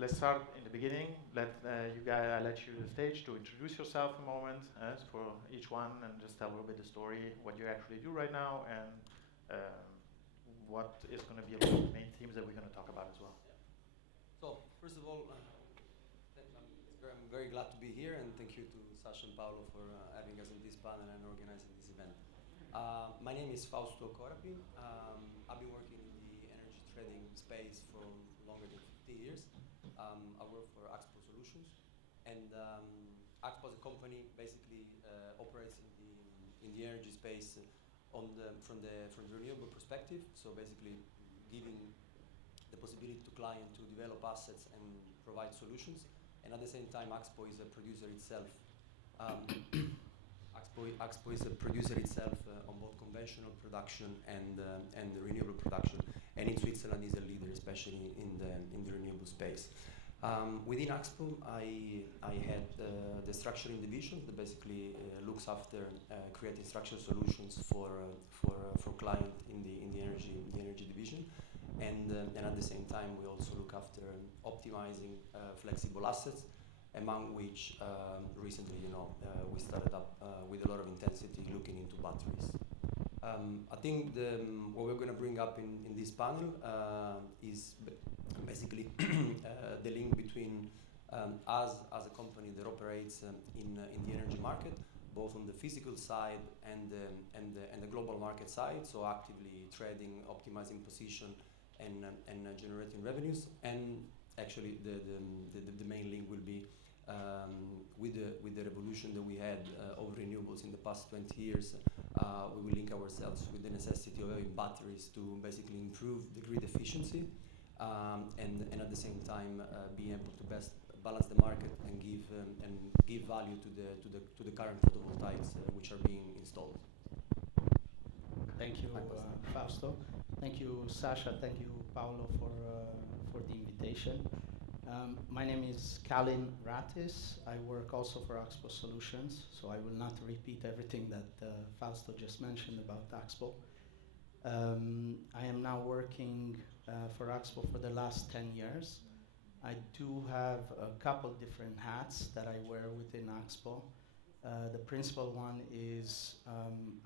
Let's start in the beginning. I let you the stage to introduce yourself a moment for each one, and just tell a little bit the story, what you actually do right now, and what is going to be the main themes that we're going to talk about as well. Yeah. So first of all, I'm very glad to be here, and thank you to Sascha and Paolo for having us in this panel and organizing this event. My name is Fausto Corapi. I've been working in the energy trading space for longer than 15 years. I work for AXPO Solutions, and AXPO as a company basically operates in the energy space from the renewable perspective. So basically, giving the possibility to clients to develop assets and provide solutions. And at the same time, AXPO is a producer itself. AXPO is a producer itself on both conventional production and the renewable production. And in Switzerland is a leader, especially in the renewable space. Within AXPO, I had the structuring division that basically looks after creating structural solutions for client in the energy division, and at the same time we also look after optimizing flexible assets, among which recently we started up with a lot of intensity looking into batteries. I think what we're going to bring up in this panel is basically the link between us as a company that operates in the energy market, both on the physical side and the global market side, so actively trading, optimizing position, and generating revenues. And actually, the main link will be with the revolution that we had over renewables in the past 20 years. We will link ourselves with the necessity of having batteries to basically improve the grid efficiency, and at the same time being able to best balance the market and give value to the current photovoltaics which are being installed. Thank you, Fausto. Thank you, Sascha. Thank you, Paolo, for the invitation. My name is Calin Ratis. I work also for AXPO Solutions, so I will not repeat everything that Fausto just mentioned about AXPO. I am now working for AXPO for the last 10 years. I do have a couple different hats that I wear within AXPO. The principal one is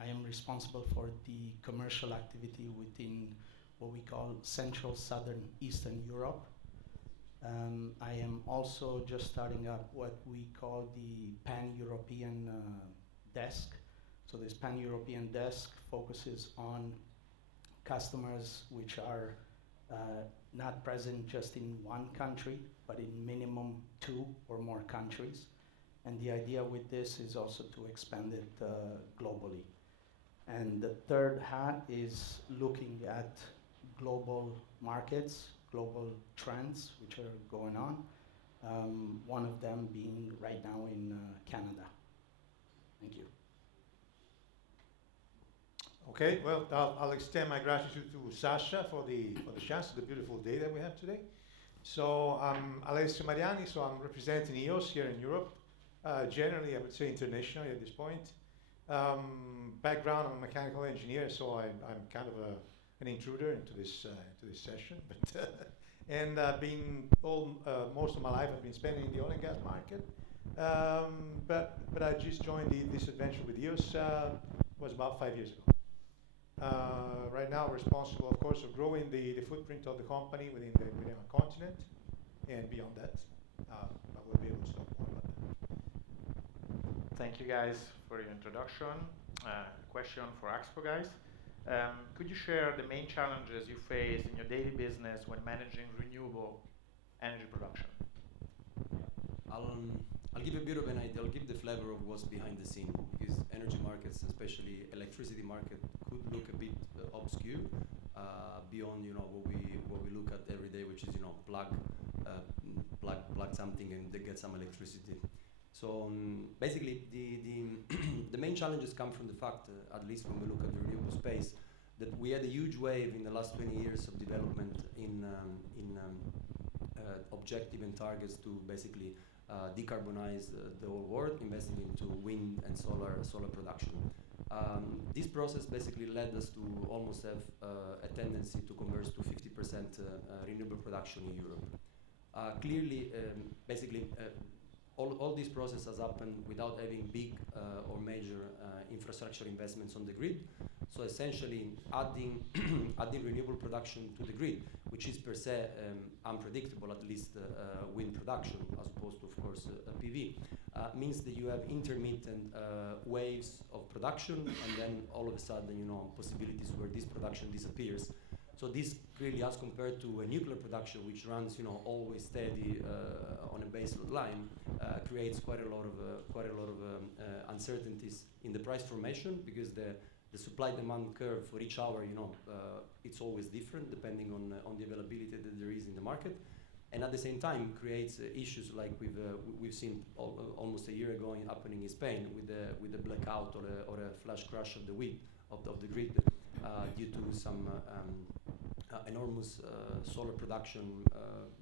I am responsible for the commercial activity within what we call Central, Southern, Eastern Europe. I am also just starting up what we call the Pan-European desk. So this Pan-European desk focuses on customers which are not present just in one country, but in minimum 2 or more countries. And the idea with this is also to expand it globally. And the third hat is looking at global markets, global trends which are going on. One of them being right now in Canada. Thank you. Okay, well, I'll extend my gratitude to Sascha for the chance, the beautiful day that we have today. So I'm Alessio Mariani, so I'm representing EOS here in Europe. Generally, I would say internationally at this point. Background, I'm a mechanical engineer, so I'm kind of an intruder into this session. But and I've been most of my life I've been spending in the oil and gas market. But I just joined this adventure with EOS was about 5 years ago. Right now, responsible, of course, of growing the footprint of the company within our continent, and beyond that, I will be able to talk more about that. Thank you guys for your introduction. Question for AXPO guys. Could you share the main challenges you face in your daily business when managing renewable energy production? I'll give a bit of an idea. I'll give the flavor of what's behind the scene, because energy markets, especially electricity market, could look a bit obscure beyond what we look at every day, which is plug something and they get some electricity. So basically, the main challenges come from the fact, at least when we look at the renewable space, that we had a huge wave in the last 20 years of development in objective and targets to basically decarbonize the whole world, investing into wind and solar production. This process basically led us to almost have a tendency to converge to 50% renewable production in Europe. Clearly, basically, all this process has happened without having big or major infrastructure investments on the grid. So essentially, adding adding renewable production to the grid, which is per se unpredictable, at least wind production, as opposed to, of course, PV, means that you have intermittent waves of production, and then all of a sudden, possibilities where this production disappears. So this really, as compared to a nuclear production, which runs, always steady on a baseload line, creates quite a lot of uncertainties in the price formation, because the supply-demand curve for each hour, it's always different depending on the availability that there is in the market, and at the same time creates issues like we've seen almost a year ago happening in Spain with the blackout or a flash crash of the grid due to some enormous solar production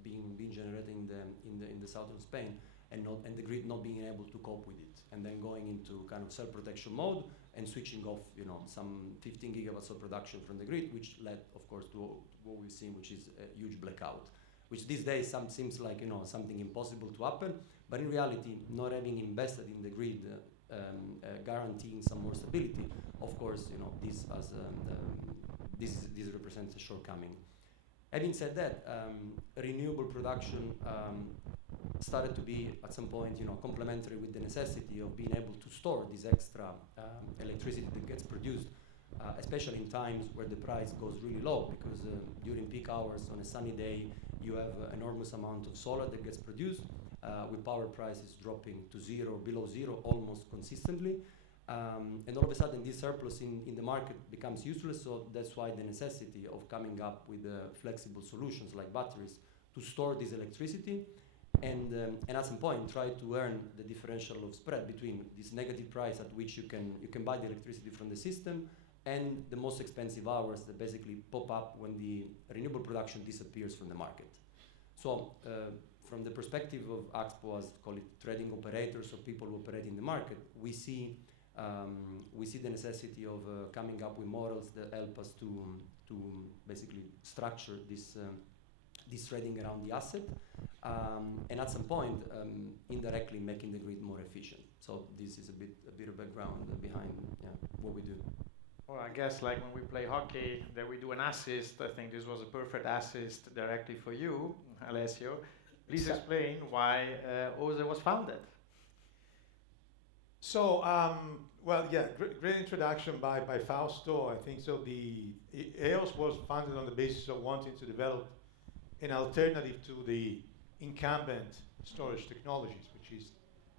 being generated in the southern Spain, and the grid not being able to cope with it, and then going into kind of self-protection mode and switching off, some 15 gigawatts of production from the grid, which led, of course, to what we've seen, which is a huge blackout, which these days seems like something impossible to happen, but in reality, not having invested in the grid, guaranteeing some more stability, of course, this represents a shortcoming. Having said that, renewable production started to be at some point, complementary with the necessity of being able to store this extra electricity that gets produced, especially in times where the price goes really low, because during peak hours on a sunny day, you have an enormous amount of solar that gets produced, with power prices dropping to zero, below zero, almost consistently. And all of a sudden, this surplus in the market becomes useless, so that's why the necessity of coming up with flexible solutions like batteries to store this electricity, and at some point try to earn the differential of spread between this negative price at which you can buy the electricity from the system and the most expensive hours that basically pop up when the renewable production disappears from the market. So from the perspective of AXPO, as call it trading operators or people who operate in the market, we see the necessity of coming up with models that help us to basically structure this trading around the asset, and at some point indirectly making the grid more efficient. So this is a bit of background behind what we do. Well, I guess like when we play hockey, that we do an assist. I think this was a perfect assist directly for you, Alessio. Please explain why OSE was founded. So, great introduction by Fausto. I think so. The EOS was founded on the basis of wanting to develop an alternative to the incumbent storage technologies, which is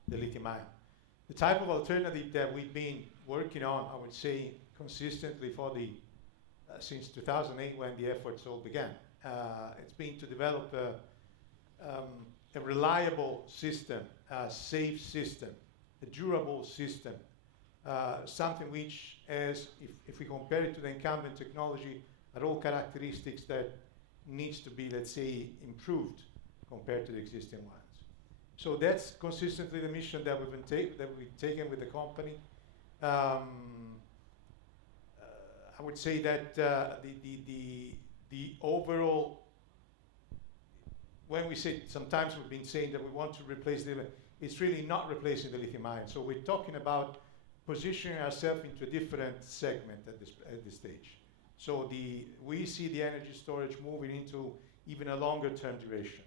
the lithium-ion. The type of alternative that we've been working on, I would say, consistently for since 2008, when the efforts all began. It's been to develop a reliable system, a safe system, a durable system, something which, if we compare it to the incumbent technology, are all characteristics that needs to be, let's say, improved compared to the existing ones. So that's consistently the mission that we've taken with the company. I would say that the overall, when we say, sometimes we've been saying that we want to replace it's really not replacing the lithium ion. So we're talking about positioning ourselves into a different segment at this stage. So we see the energy storage moving into even a longer term duration.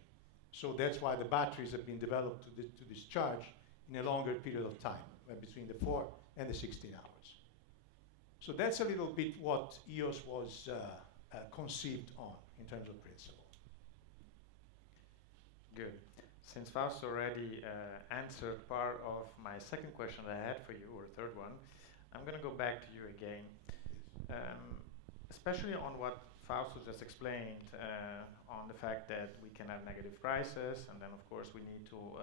So that's why the batteries have been developed to discharge in a longer period of time, between the 4 and the 16 hours. So that's a little bit what EOS was conceived on in terms of principle. Good. Since Fausto already answered part of my second question that I had for you, or third one, I'm going to go back to you again, especially on what Fausto just explained, on the fact that we can have negative prices, and then of course we need to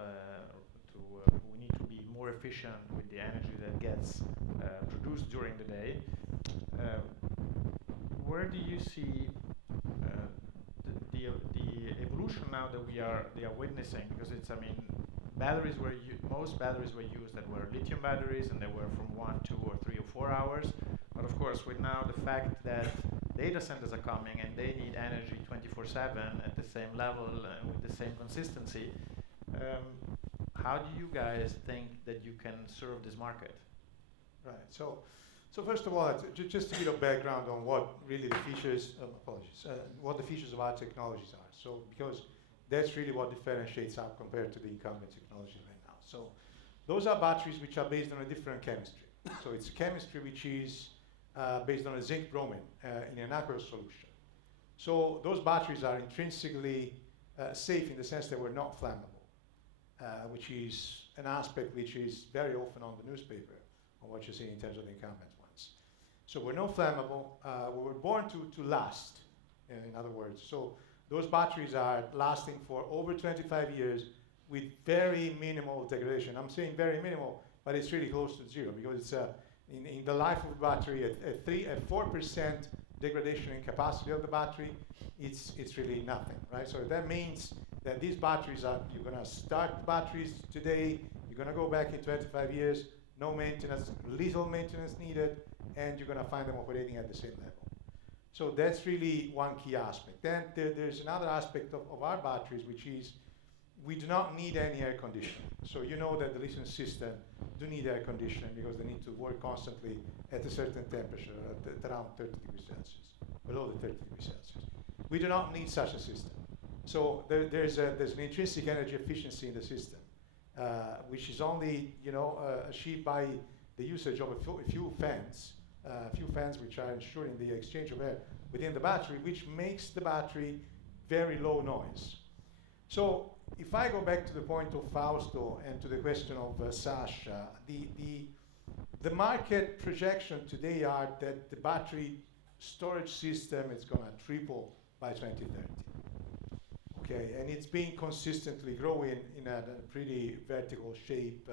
be more efficient with the energy that gets produced during the day. Where do you see the evolution now that we are witnessing? Because it's, most batteries were used that were lithium batteries, and they were from 1, 2, or 3, or 4 hours. But of course, with now the fact that data centers are coming and they need energy 24/7 at the same level and with the same consistency, how do you guys think that you can serve this market? Right. So first of all, just a bit of background on what really the features. What the features of our technologies are. So because that's really what differentiates us compared to the incumbent technology right now. So those are batteries which are based on a different chemistry. So it's a chemistry which is based on a zinc bromine in an aqueous solution. So those batteries are intrinsically safe in the sense that we're not flammable, which is an aspect which is very often on the newspaper on what you see in terms of the incumbent ones. So we're not flammable. We were born to last, in other words. So those batteries are lasting for over 25 years with very minimal degradation. I'm saying very minimal, but it's really close to zero because it's in the life of the battery at 4% degradation in capacity of the battery, it's really nothing, right? So that means that these batteries you're going to start batteries today, you're going to go back in 25 years, no maintenance, little maintenance needed, and you're going to find them operating at the same level. So that's really one key aspect. Then there's another aspect of our batteries, which is we do not need any air conditioning. So you know that the lithium system do need air conditioning because they need to work constantly at a certain temperature, at around 30 degrees Celsius, below the 30 degrees Celsius. We do not need such a system. So there's an intrinsic energy efficiency in the system, which is only achieved by the usage of a few fans which are ensuring the exchange of air within the battery, which makes the battery very low noise. So if I go back to the point of Fausto and to the question of Sascha, the market projection today are that the battery storage system is going to triple by 2030. Okay, and it's been consistently growing in a pretty vertical shape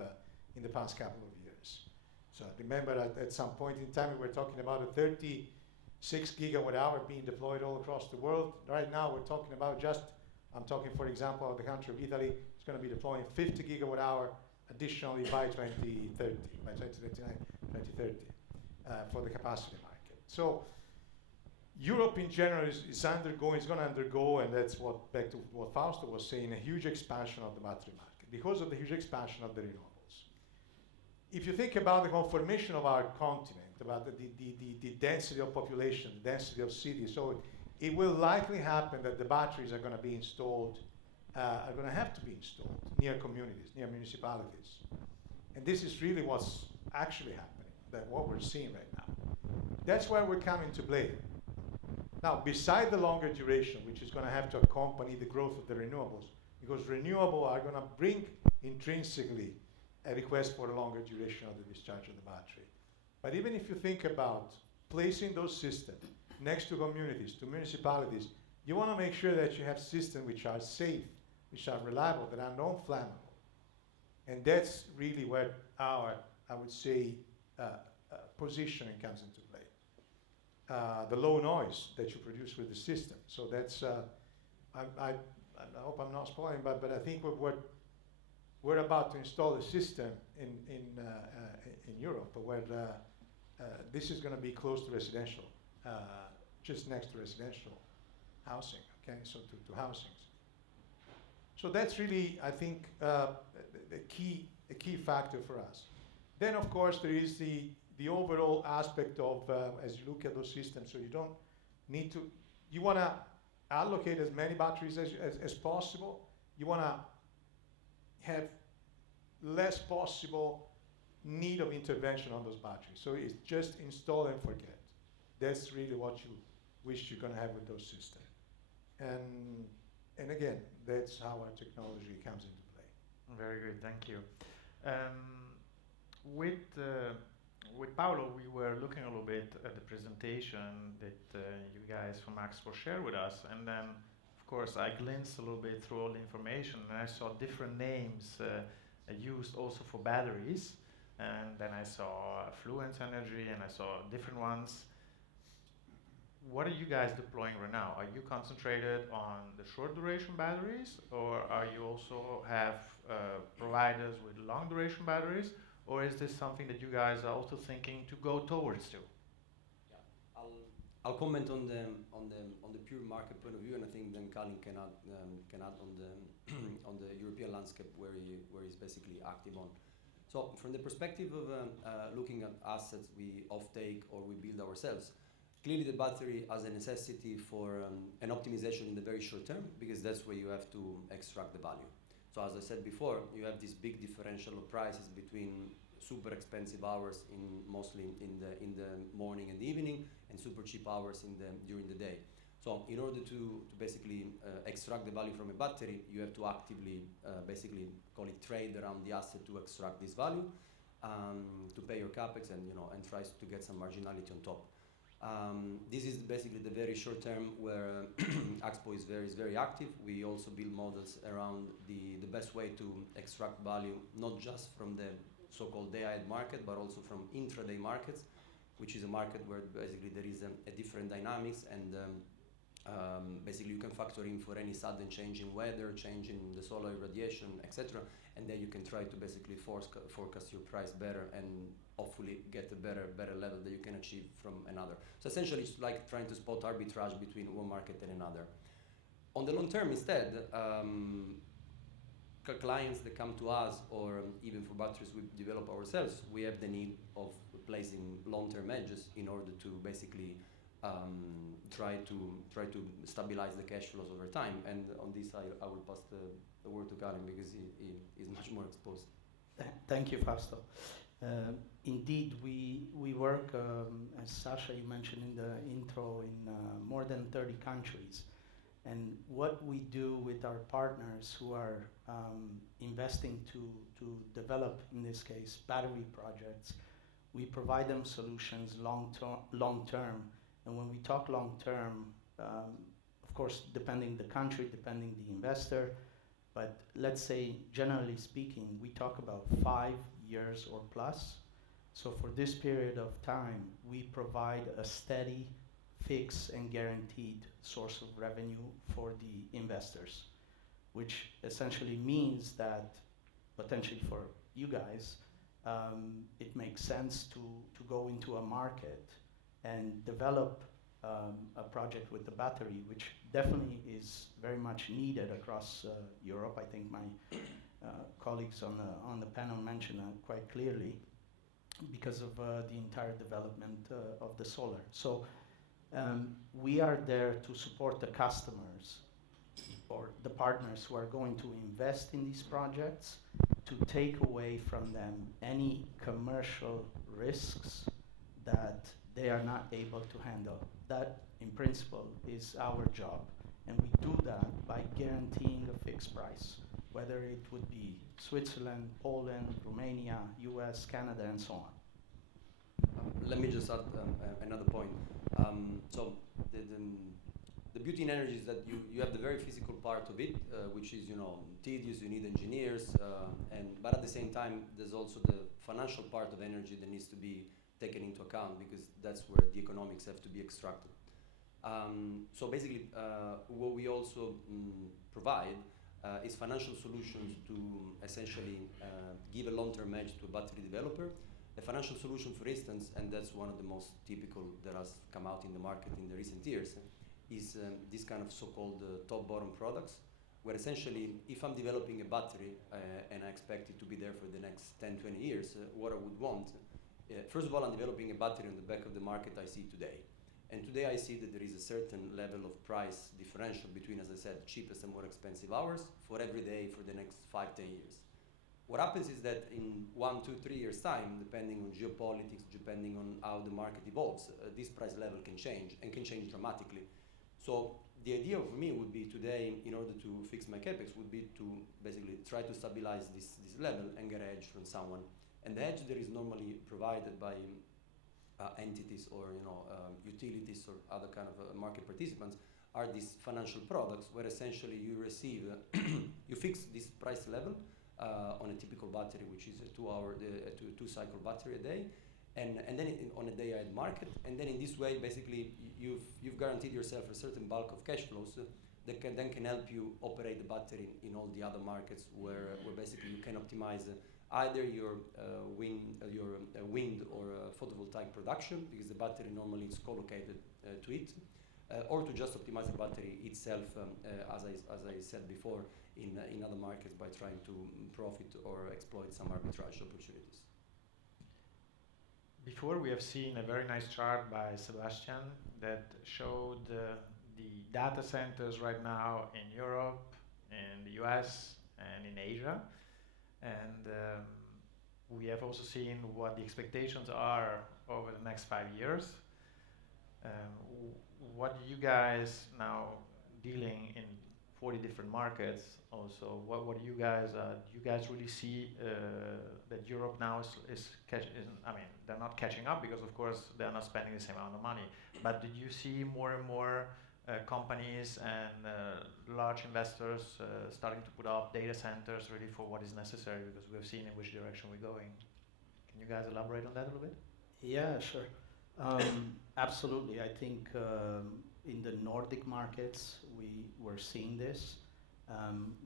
in the past couple of years. So remember at some point in time we were talking about a 36 gigawatt hour being deployed all across the world. Right now we're talking about I'm talking for example of the country of Italy, it's going to be deploying 50 gigawatt hour additionally by 2030, by 2029, 2030 for the capacity market. So Europe in general is going to undergo, and that's back to what Fausto was saying, a huge expansion of the battery market because of the huge expansion of the renewables. If you think about the conformation of our continent, about the density of population, the density of cities, so it will likely happen that the batteries are going to be installed, are going to have to be installed near communities, near municipalities. And this is really what's actually happening, what we're seeing right now. That's where we're coming to play. Now, beside the longer duration, which is going to have to accompany the growth of the renewables, because renewable are going to bring intrinsically a request for a longer duration of the discharge of the battery. But even if you think about placing those systems next to communities, to municipalities, you want to make sure that you have systems which are safe, which are reliable, that are non-flammable. And that's really where our, I would say, positioning comes into play. The low noise that you produce with the system. So that's, I hope I'm not spoiling, but I think we're about to install a system in Europe where this is going to be close to residential, just next to residential housing, okay, so to housings. So that's really, I think, a key factor for us. Then, of course, there is the overall aspect of, as you look at those systems, so you don't need to, you want to allocate as many batteries as possible. You want to have less possible need of intervention on those batteries. So it's just install and forget. That's really what you wish you're going to have with those systems. And again, that's how our technology comes into play. Very good, thank you. With Paolo, we were looking a little bit at the presentation that you guys from AXPO shared with us, and then, of course, I glanced a little bit through all the information, and I saw different names used also for batteries, and then I saw Fluence Energy, and I saw different ones. What are you guys deploying right now? Are you concentrated on the short duration batteries, or are you also have providers with long duration batteries? or is this something that you guys are also thinking to go towards to? Yeah, I'll comment on the pure market point of view, and I think then Calin can add on the on the European landscape where he's basically active on. So from the perspective of looking at assets we offtake or we build ourselves, clearly the battery has a necessity for an optimization in the very short term, because that's where you have to extract the value. So as I said before, you have this big differential of prices between super expensive hours mostly in the morning and the evening, and super cheap hours during the day. So in order to basically extract the value from a battery, you have to actively basically call it trade around the asset to extract this value, to pay your capex and try to get some marginality on top. This is basically the very short term where AXPO is very active. We also build models around the best way to extract value, not just from the so-called day-ahead market, but also from intraday markets, which is a market where basically there is a different dynamics, and basically you can factor in for any sudden change in weather, change in the solar irradiation, etc. And then you can try to basically forecast your price better and hopefully get a better level that you can achieve from another. So essentially it's like trying to spot arbitrage between one market and another. On the long term instead, clients that come to us, or even for batteries we develop ourselves, we have the need of placing long-term hedges in order to basically try to stabilize the cash flows over time. And on this I will pass the word to Calin, because he is much more exposed. Thank you, Fausto. Indeed, we work, as Sascha, you mentioned in the intro, in more than 30 countries. And what we do with our partners who are investing to develop, in this case, battery projects, we provide them solutions long term. And when we talk long term, of course, depending the country, depending the investor, but let's say, generally speaking, we talk about 5 years or plus. So for this period of time, we provide a steady, fixed, and guaranteed source of revenue for the investors, which essentially means that potentially for you guys, it makes sense to go into a market and develop a project with the battery, which definitely is very much needed across Europe. I think my colleagues on the panel mentioned that quite clearly, because of the entire development of the solar. So we are there to support the customers or the partners who are going to invest in these projects, to take away from them any commercial risks that they are not able to handle. That, in principle, is our job. And we do that by guaranteeing a fixed price, whether it would be Switzerland, Poland, Romania, US, Canada, and so on. Let me just add another point. So the beauty in energy is that you have the very physical part of it, which is tedious. You need engineers, but at the same time, there's also the financial part of energy that needs to be taken into account, because that's where the economics have to be extracted. So basically, what we also provide is financial solutions to essentially give a long-term edge to a battery developer. A financial solution, for instance, and that's one of the most typical that has come out in the market in the recent years, is this kind of so-called top-bottom products, where essentially, if I'm developing a battery and I expect it to be there for the next 10, 20 years, what I would want, first of all, I'm developing a battery on the back of the market I see today. And today I see that there is a certain level of price differential between, as I said, cheapest and more expensive hours for every day for the next 5, 10 years. What happens is that in 1, 2, 3 years' time, depending on geopolitics, depending on how the market evolves, this price level can change, and can change dramatically. So the idea for me would be today, in order to fix my capex, would be to basically try to stabilize this level and get a hedge from someone. And the hedge that is normally provided by entities or utilities or other kind of market participants are these financial products, where essentially you receive, you fix this price level on a typical battery, which is a 2-cycle battery a day, and then on a day-ahead market. And then in this way, basically, you've guaranteed yourself a certain bulk of cash flows that can help you operate the battery in all the other markets where basically you can optimize either your wind or photovoltaic production, because the battery normally is co-located to it, or to just optimize the battery itself, as I said before, in other markets by trying to profit or exploit some arbitrage opportunities. Before we have seen a very nice chart by Sebastian that showed the data centers right now in Europe, in the US, and in Asia. And we have also seen what the expectations are over the next 5 years. What you guys now dealing in 40 different markets also, what do you guys really see that Europe now is I mean, they're not catching up because of course they're not spending the same amount of money, but did you see more and more companies and large investors starting to put up data centers really for what is necessary, because we have seen in which direction we're going? Can you guys elaborate on that a little bit? Yeah, sure. Absolutely. I think in the Nordic markets, we're seeing this.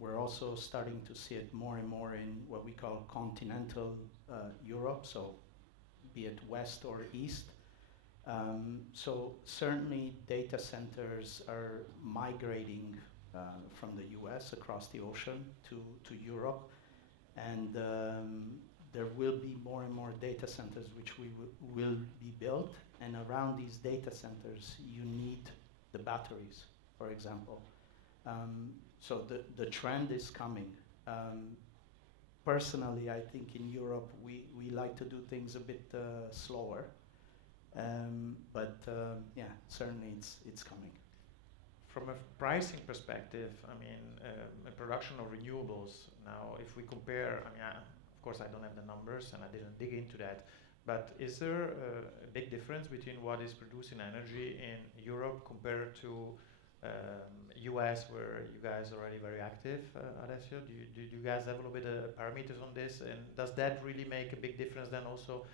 We're also starting to see it more and more in what we call continental Europe, so be it west or east. So certainly data centers are migrating from the US across the ocean to Europe, and there will be more and more data centers which will be built, and around these data centers you need the batteries, for example. So the trend is coming. Personally, I think in Europe we like to do things a bit slower, but yeah, certainly it's coming. From a pricing perspective, I mean, a production of renewables, now if we compare, I mean, of course I don't have the numbers and I didn't dig into that, but is there a big difference between what is producing energy in Europe compared to US, where you guys are already very active, Alessio? Do you guys have a little bit of parameters on this, and does that really make a big difference then also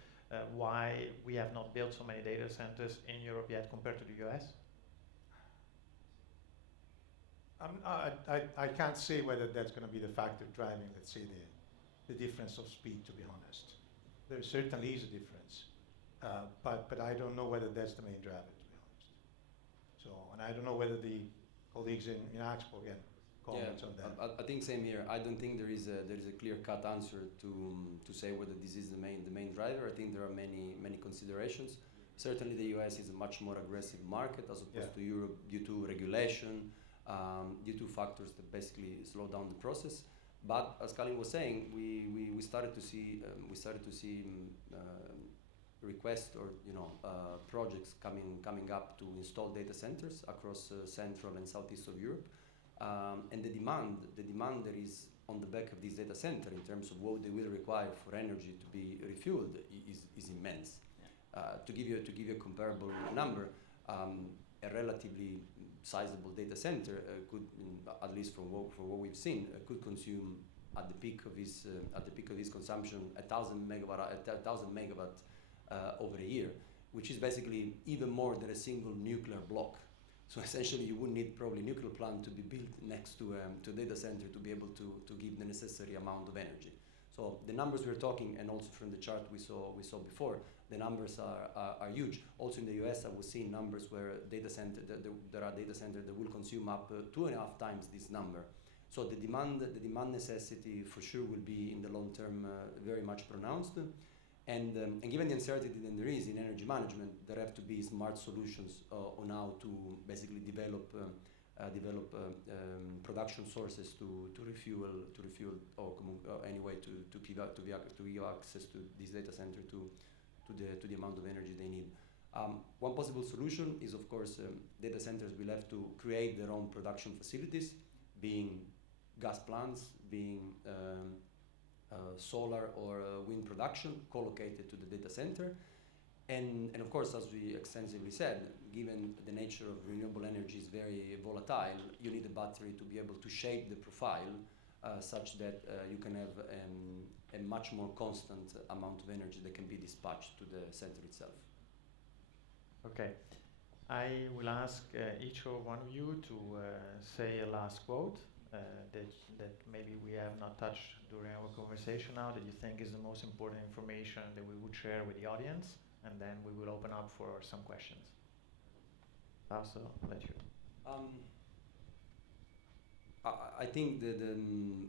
why we have not built so many data centers in Europe yet compared to the US? I can't say whether that's going to be the factor driving, let's say, the difference of speed, to be honest. There certainly is a difference, but I don't know whether that's the main driver, to be honest. So, and I don't know whether the colleagues in AXPO again comment on that. I think same here. I don't think there is a clear-cut answer to say whether this is the main driver. I think there are many considerations. Certainly, the US is a much more aggressive market as opposed to Europe due to regulation, due to factors that basically slow down the process. But as Calin was saying, we started to see requests or projects coming up to install data centers across Central and Southeast of Europe, and the demand that is on the back of this data center in terms of what they will require for energy to be refueled is immense. Yeah. To give you a comparable number, a relatively sizable data center could, at least from what we've seen, could consume at the peak of its consumption 1,000 megawatt over a year, which is basically even more than a single nuclear block. So essentially, you would need probably a nuclear plant to be built next to a data center to be able to give the necessary amount of energy. So the numbers we're talking, and also from the chart we saw before, the numbers are huge. Also in the US, I was seeing numbers where there are data centers that will consume up 2.5 times this number. So the demand necessity for sure will be in the long term very much pronounced. And given the uncertainty that there is in energy management, there have to be smart solutions on how to basically develop production sources to refuel or anyway to give access to this data center to the amount of energy they need. One possible solution is, of course, data centers will have to create their own production facilities, being gas plants, being solar or wind production co-located to the data center. And of course, as we extensively said, given the nature of renewable energy is very volatile, you need a battery to be able to shape the profile such that you can have a much more constant amount of energy that can be dispatched to the center itself. Okay. I will ask each one of you to say a last quote. that that maybe we have not touched during our conversation now that you think is the most important information that we would share with the audience, and then we will open up for some questions. Also, let you. I think that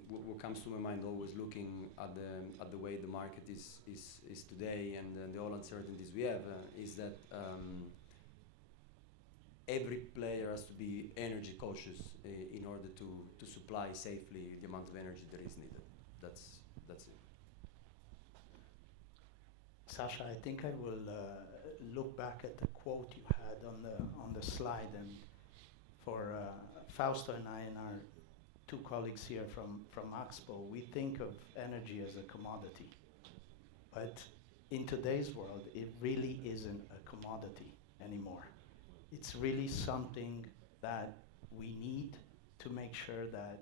what comes to my mind always looking at the way the market is today and the all uncertainties we have is that every player has to be energy cautious in order to supply safely the amount of energy that is needed. That's it. Sascha, I think I will look back at the quote you had on the slide, and for Fausto and I and our two colleagues here from AXPO, we think of energy as a commodity. But in today's world, it really isn't a commodity anymore. It's really something that we need to make sure that,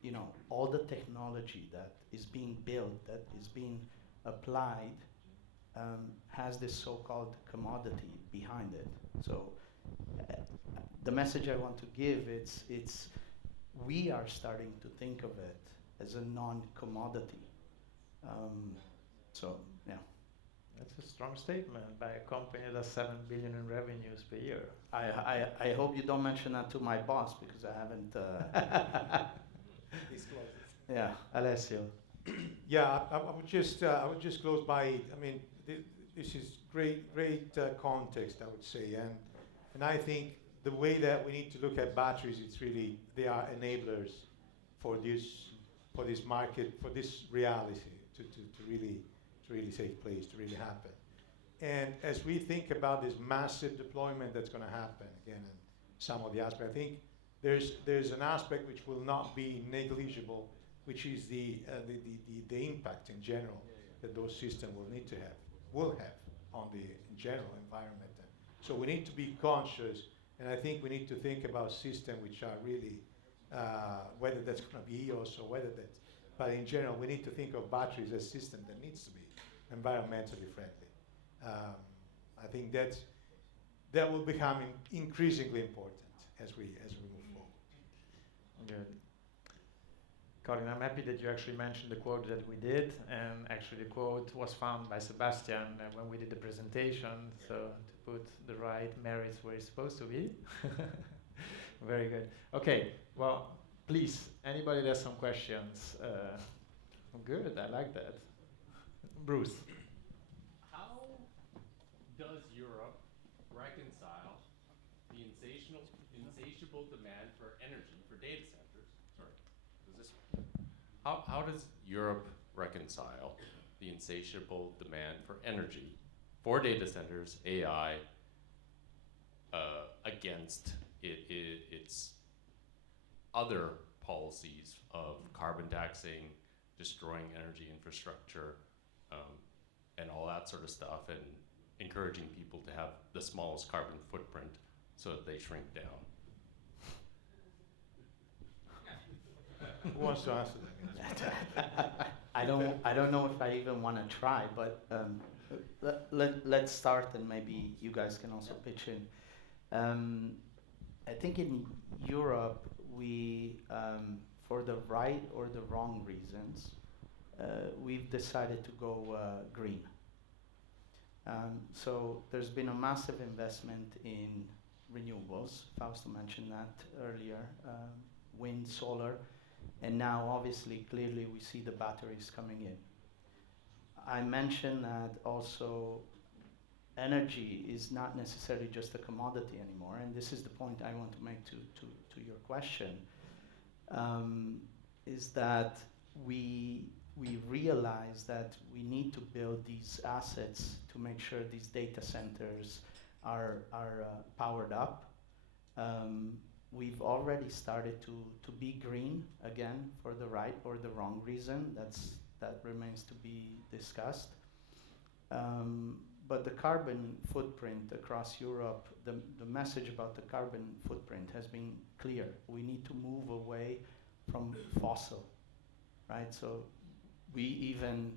you know, all the technology that is being built, that is being applied, has this so-called commodity behind it. So the message I want to give, it's we are starting to think of it as a non-commodity. So, yeah. That's a strong statement by a company that's 7 billion in revenues per year. I hope you don't mention that to my boss, because I haven't disclosed it. Yeah. Alessio. Yeah, I would just close by, I mean, this is great context, I would say, and I think the way that we need to look at batteries, it's really, they are enablers for this market, for this reality to really take place, to really happen. And as we think about this massive deployment that's going to happen, again, in some of the aspects, I think there's an aspect which will not be negligible, which is the impact in general that those systems will have on the general environment. So we need to be conscious, and I think we need to think about systems which are really, whether that's going to be EOS or whether that's, but in general, we need to think of batteries as a system that needs to be environmentally friendly. I think that will become increasingly important as we move forward. Good. Colin, I'm happy that you actually mentioned the quote that we did, and actually the quote was found by Sebastian when we did the presentation, so to put the right merits where it's supposed to be. Very good. Okay, well, please, anybody that has some questions? Good, I like that. Bruce. How does Europe reconcile the insatiable demand for energy for data centers? Sorry, is this? How does Europe reconcile the insatiable demand for energy for data centers, AI, against its other policies of carbon taxing, destroying energy infrastructure, and all that sort of stuff, and encouraging people to have the smallest carbon footprint so that they shrink down? Who wants to answer that? I don't know if I even want to try, but let's start, and maybe you guys can also pitch in. I think in Europe, we, for the right or the wrong reasons, we've decided to go green. So there's been a massive investment in renewables. Fausto mentioned that earlier, wind, solar, and now obviously, clearly we see the batteries coming in. I mentioned that also energy is not necessarily just a commodity anymore, and this is the point I want to make to your question, is that we realize that we need to build these assets to make sure these data centers are powered up. We've already started to be green, again, for the right or the wrong reason. That remains to be discussed. But the carbon footprint across Europe, the message about the carbon footprint has been clear. We need to move away from fossil, right? So we even,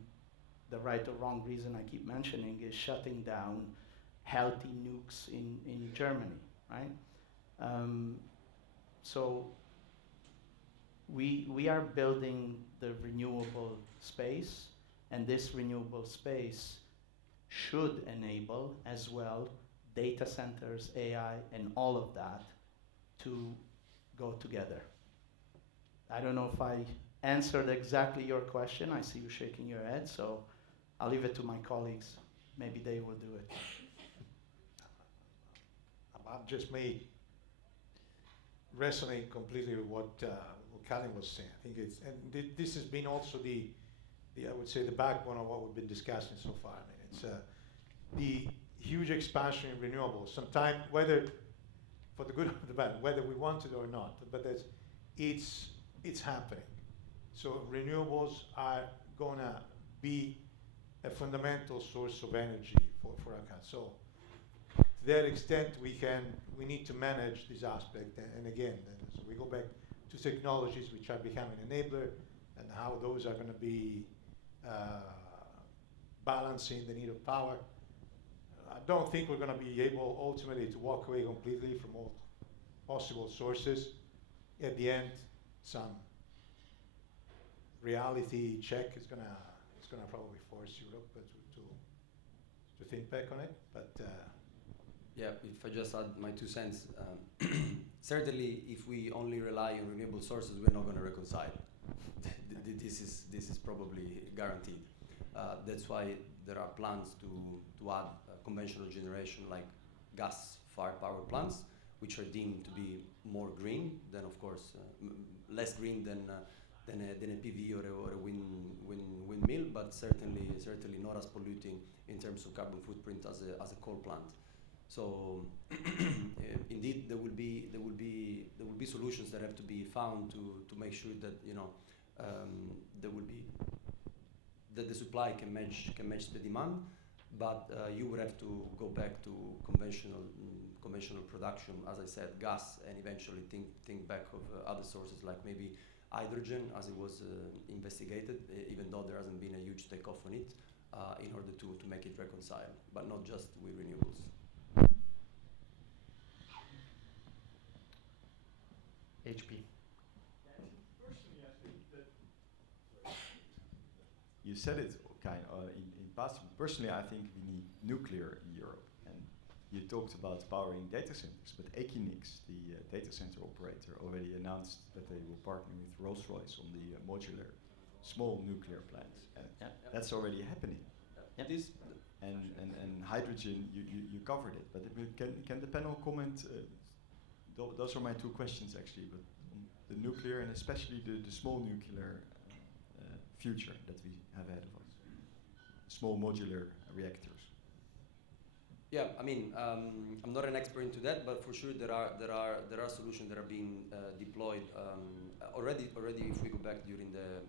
the right or wrong reason I keep mentioning is shutting down healthy nukes in Germany, right? So we are building the renewable space, and this renewable space should enable as well data centers, AI, and all of that to go together. I don't know if I answered exactly your question. I see you shaking your head, so I'll leave it to my colleagues. Maybe they will do it. I just may resonate completely with what Calin was saying. I think it's, and this has been also the I would say the backbone of what we've been discussing so far. I mean, it's the huge expansion in renewables. Sometimes, whether for the good or the bad, whether we want it or not, but it's happening. So renewables are gonna be a fundamental source of energy for our country. So to that extent, we need to manage this aspect. And again, so we go back to technologies which are becoming enabler, and how those are going to be balancing the need of power. I don't think we're going to be able ultimately to walk away completely from all possible sources. At the end, some reality check is going to probably force Europe to think back on it. But yeah, if I just add my 2 cents, certainly if we only rely on renewable sources, we're not going to reconcile. This is probably guaranteed. That's why there are plans to add conventional generation like gas-fired power plants, which are deemed to be more green than, of course, less green than a PV or a windmill, but certainly not as polluting in terms of carbon footprint as a coal plant. So indeed, there will be solutions that have to be found to make sure that there will be that the supply can match the demand, but you would have to go back to conventional production, as I said, gas, and eventually think back of other sources like maybe hydrogen, as it was investigated, even though there hasn't been a huge takeoff on it, in order to make it reconcile, but not just with renewables. HP. Personally, I think that you said it kind of in passing. Personally, I think we need nuclear in Europe, and you talked about powering data centers. But Equinix, the data center operator, already announced that they will partner with Rolls-Royce on the modular small nuclear plants, and that's already happening. It is. And hydrogen, you covered it, but can the panel comment? Those are my 2 questions actually, but the nuclear and especially the small nuclear future that we have ahead of us, small modular reactors. Yeah, I mean, I'm not an expert into that, but for sure there are solutions that are being deployed already. If we go back during the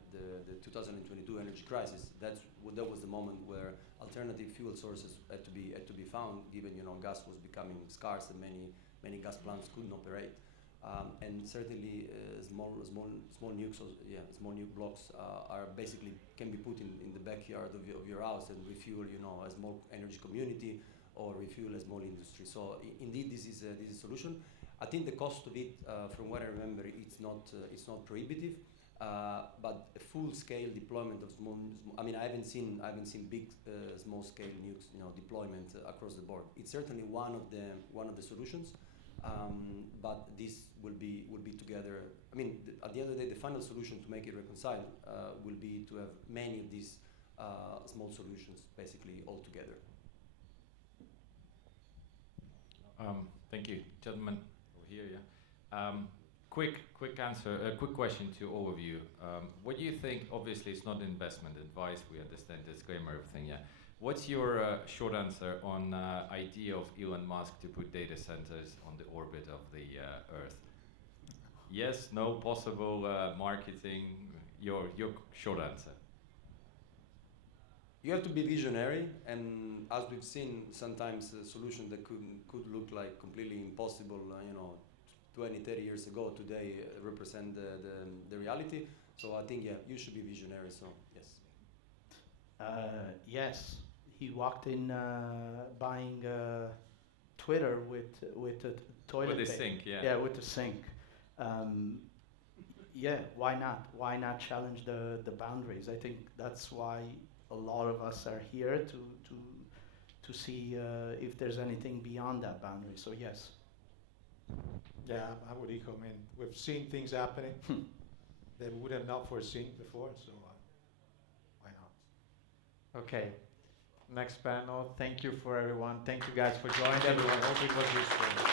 2022 energy crisis, that was the moment where alternative fuel sources had to be found, given gas was becoming scarce and many gas plants couldn't operate, and certainly small nuke blocks are basically can be put in the backyard of your house and refuel a small energy community or refuel a small industry. So indeed, this is a solution. I think the cost of it, from what I remember, it's not prohibitive, but a full-scale deployment of I mean, I haven't seen big small-scale nukes deployment across the board. It's certainly one of the solutions, but this will be together. I mean, at the end of the day, the final solution to make it reconcile will be to have many of these small solutions basically all together. Thank you, gentlemen over here. Yeah. Quick answer. Quick question to all of you. What do you think? Obviously, it's not investment advice. We understand disclaimer, everything. Yeah. What's your short answer on idea of Elon Musk to put data centers on the orbit of the Earth? Yes, no, possible, marketing. Your short answer. You have to be visionary, and as we've seen, sometimes a solution that could look like completely impossible, 20, 30 years ago, today represent the reality. So I think, yeah, you should be visionary. So yes. Yes, he walked in buying Twitter with a toilet. With a paper. sink, yeah. Yeah, with a sink. Yeah, why not? Why not challenge the boundaries? I think that's why a lot of us are here to see if there's anything beyond that boundary. So yes. Yeah, I would echo. I mean, we've seen things happening that we would have not foreseen before, so why not? Okay. Next panel. Thank you for everyone. Thank you guys for joining. Everyone. Hope it was useful.